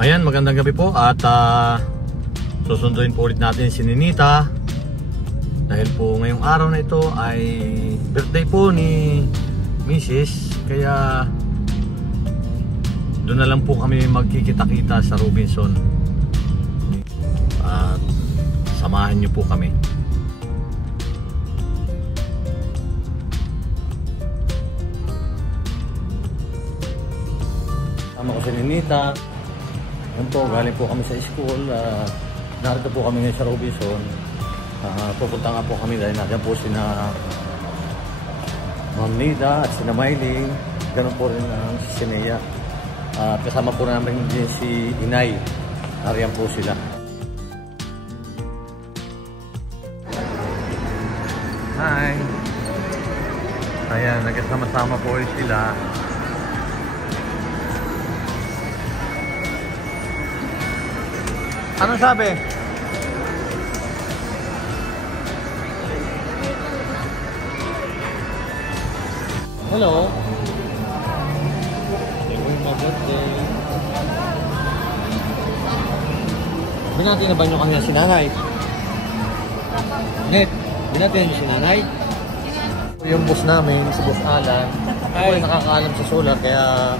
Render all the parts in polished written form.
Ayan, magandang gabi po at susunduin po ulit natin si Ninita dahil po ngayong araw na ito ay birthday po ni Mrs. Kaya doon na lang po kami magkikita-kita sa Robinson at samahan niyo po kami. Sama ko si Ninita. Yan po, galing po kami sa school. Narito po kami ngayon sa Robinson. Pupunta nga po kami dahil nandiyan po sina Ma'am Nida at sina Myling. Ganun po rin ang si Sinea. Kasama po namin din si Inay. Nariyan po sila. Hi! Ayan, nagkasama-sama po sila. Anong sabi? Hello. Happy birthday. Binati na ba nyo kanina si Nanay? Net, binati na nyo si Nanay? Yung boss namin, si Boss Alan, ako ay nakakaalam sa solar kaya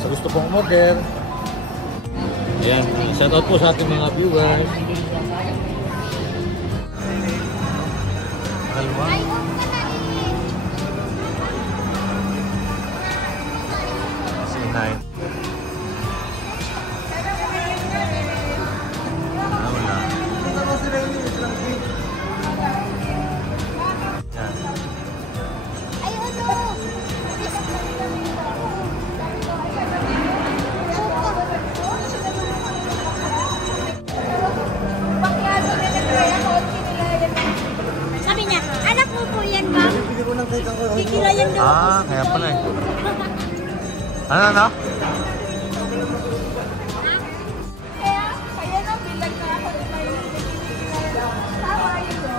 sa gusto pong order. Ayan, shoutout po sa ating mga viewers. Kalma. Si Inay. Wala. Yan. Kaya pala eh. Ano? Kaya na bilag na ako. Tama yun o.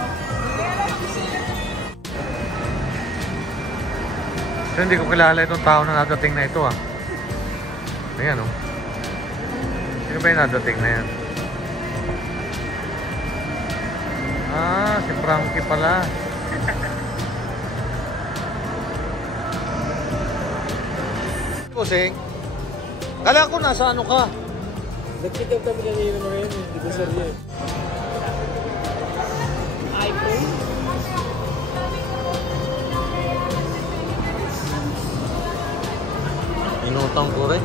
So, hindi ko kilala itong tao na nadating na ito ah. Ayan oh. Sino ba yung nadating na yan? Si Frankie pala. Kusing, kala ko nasa ano ka? Nagkikip kami kanina mo rin, hindi ko serye. iPhone? Inutang ko rin.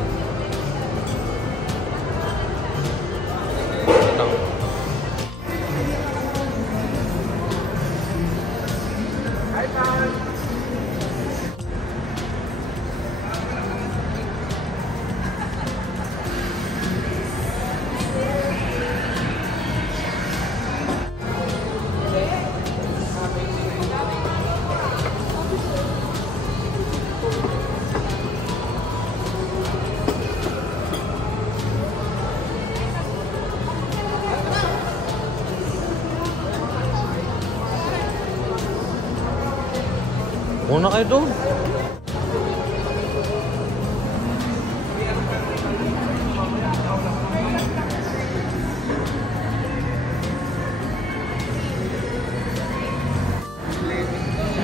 Muna kayo doon.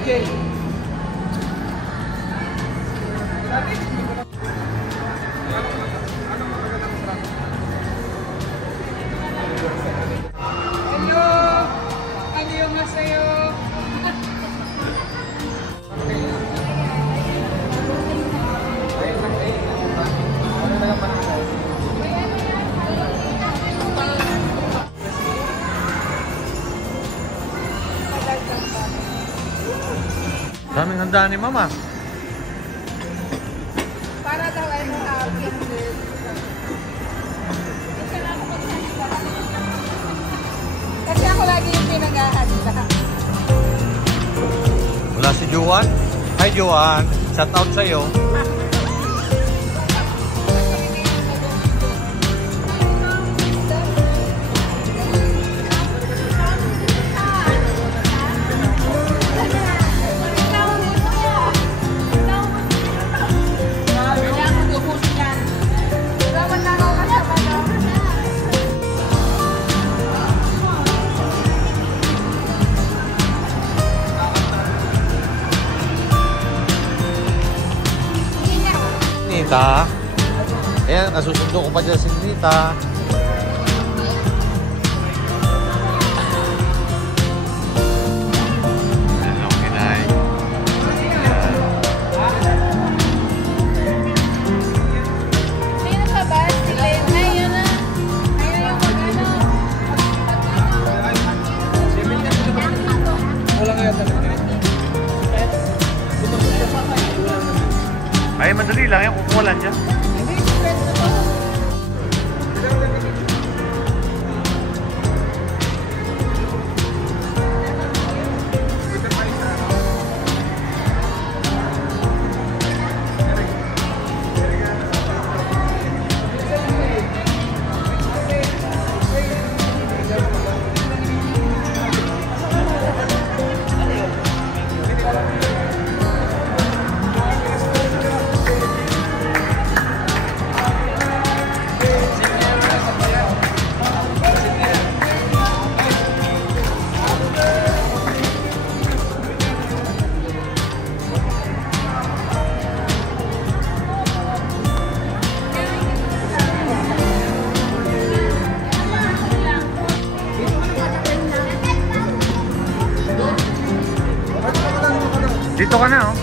Okay. Hello! Annyeonghaseyo! Daming handa ni Mama. Para daw ay happy. Kasi ako lagi yung pinag-ahanda. Wala si Juan. Hi Juan. Shout out sa'yo. Ayan, kasusundo ko pa dyan si Nita. Ay, madali lang yan. Kukuha lang dyan. Dito ka na, oh.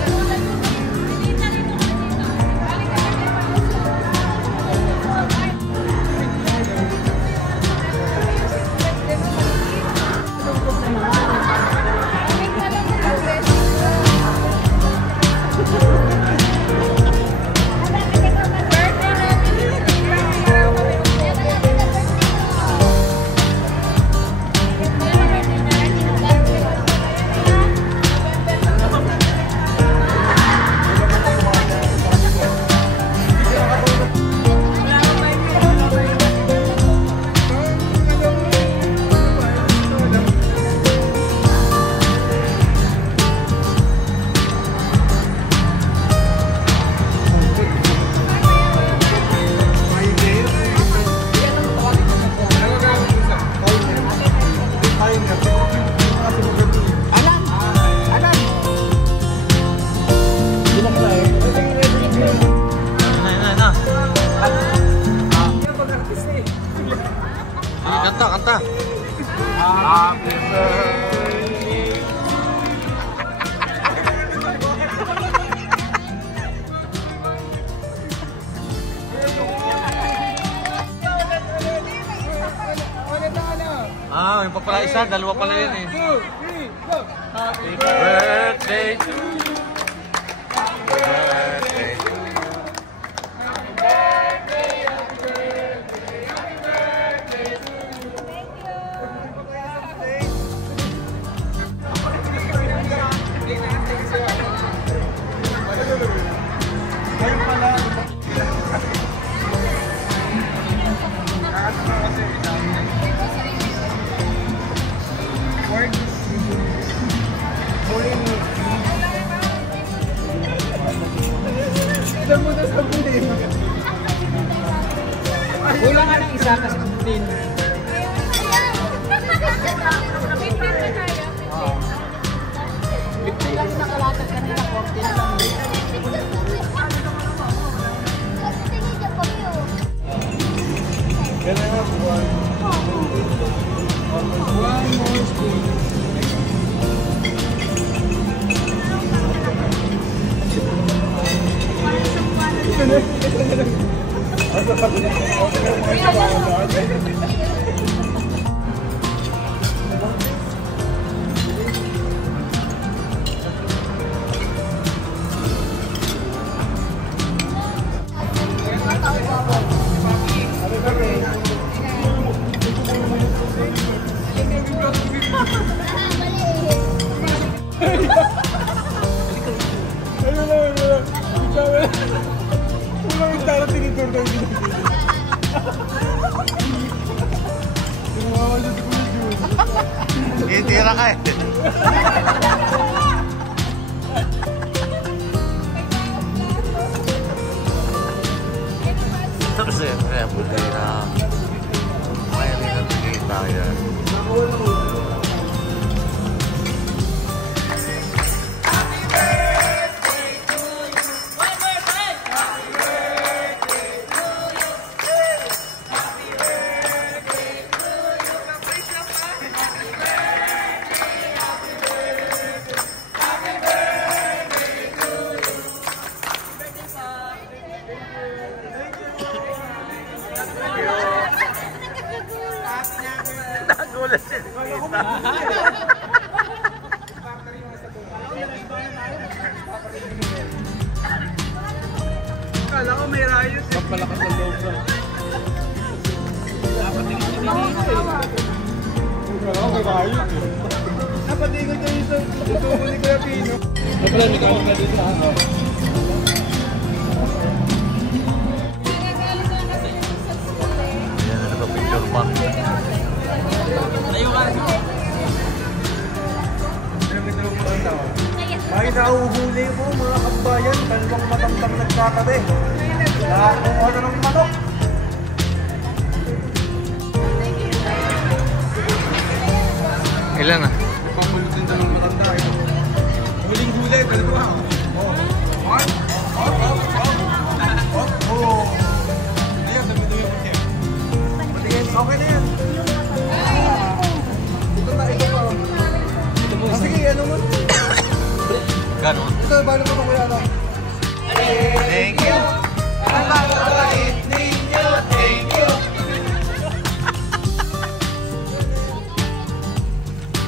Kanta. Happy birthday. Yung pa pala isa, dalawa pala yan eh. 2, 3, go! Happy birthday to you. Happy birthday to you. Happy birthday, happy birthday, happy birthday to you. Ngayon pala. Kulang nga ng isa kasi din. Lang nakalatag kanina, 14 lang. One more spoon. Tira ka eh. Siyempre, buti na may rin tayo. Wala siya. Kala ko may rayos. Papalakas ang loob ba? Dapat tingin si Nino eh. Kala ko may rayos eh. Napatingin kayo sa tubo ni Kuya Pino. Napala, hindi ka magkala dito ha. Ayan, ito picture pa. Ayaw ka. May nauhuli mo mga kabayan, dalawang matangkang nagkatabi. Nakakuha na ng manok. Ilan na? Papulutin na ng matanda. Huling huli, dalawa. One. Ayan, dami-dami mo siya. Patingin, okay na yan. Ito na, ito pa. Sige, ano mo? Ganon? Ito, balo mo kuya na. Thank you! Napakalit ninyo, thank you.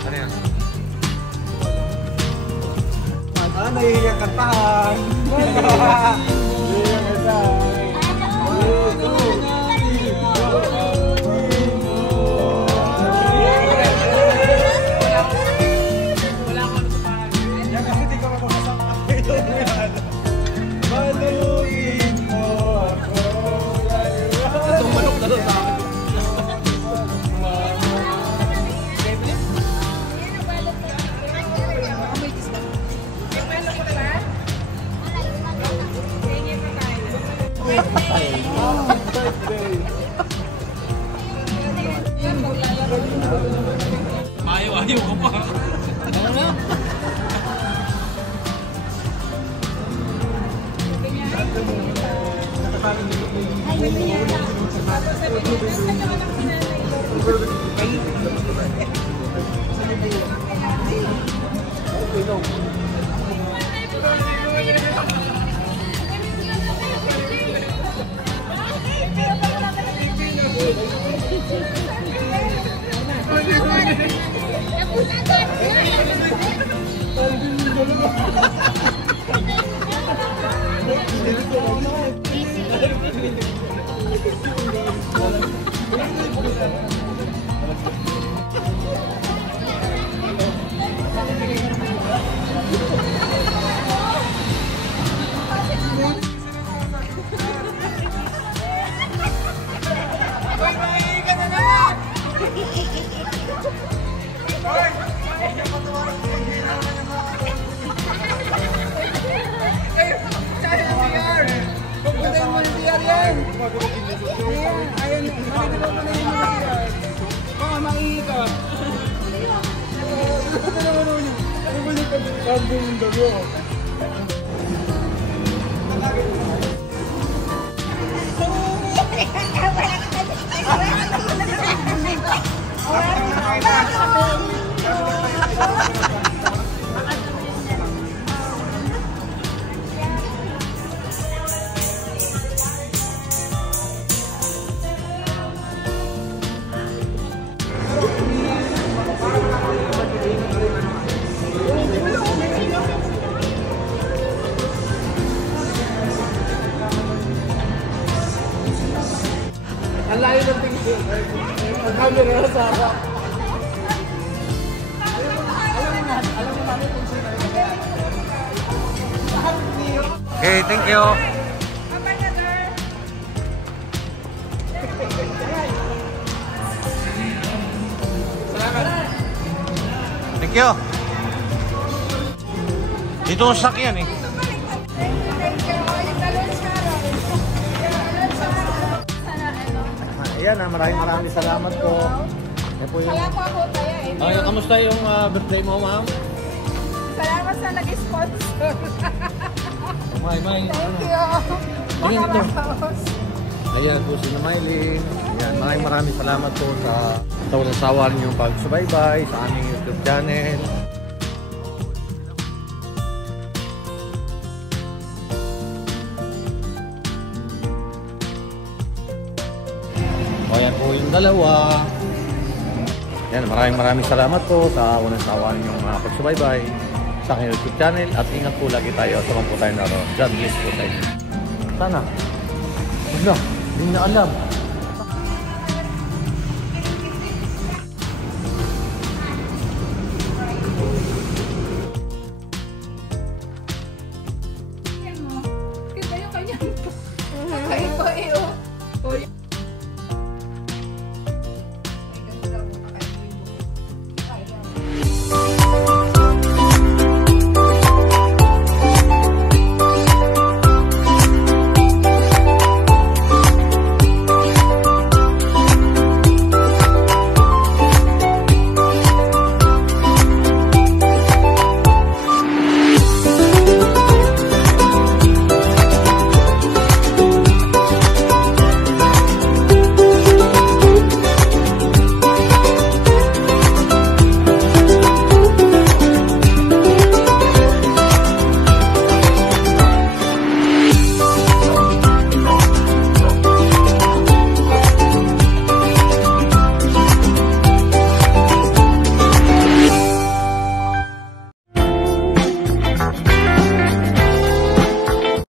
Ano yan? Nahihiyang kantahan. Nahihiyang kantahan. Yan kasi di ka makapasang ito mo yan. Baluin mo ako. Itong manok na sa akin. Ayaw ko pa. Ano na? Ang layo ng tingin. Ang camera na sa harap. Alam mo namin kung sino yung kaya. Okay, thank you! Thank you! Dito ang sakyan eh. Ayan, maraming salamat po. Yan po yung... Kaya po ako tayo eh. Ay, kamusta yung birthday mo, ma'am? Salamat sa nag-sponsor. May, Thank you. Tingin ito. Makakaos. Ayan po si Namaylin. Ayan, maraming salamat po sa walang sawa niyong pagsubaybay sa aming YouTube channel. O, ayan po yung dalawa. Yan, maraming salamat po sa unang sawaan yung pagsubaybay sa aking YouTube channel at ingat po lagi tayo. Sama po tayo naroon. God bless po tayo. Sana. Wala, hindi na alam.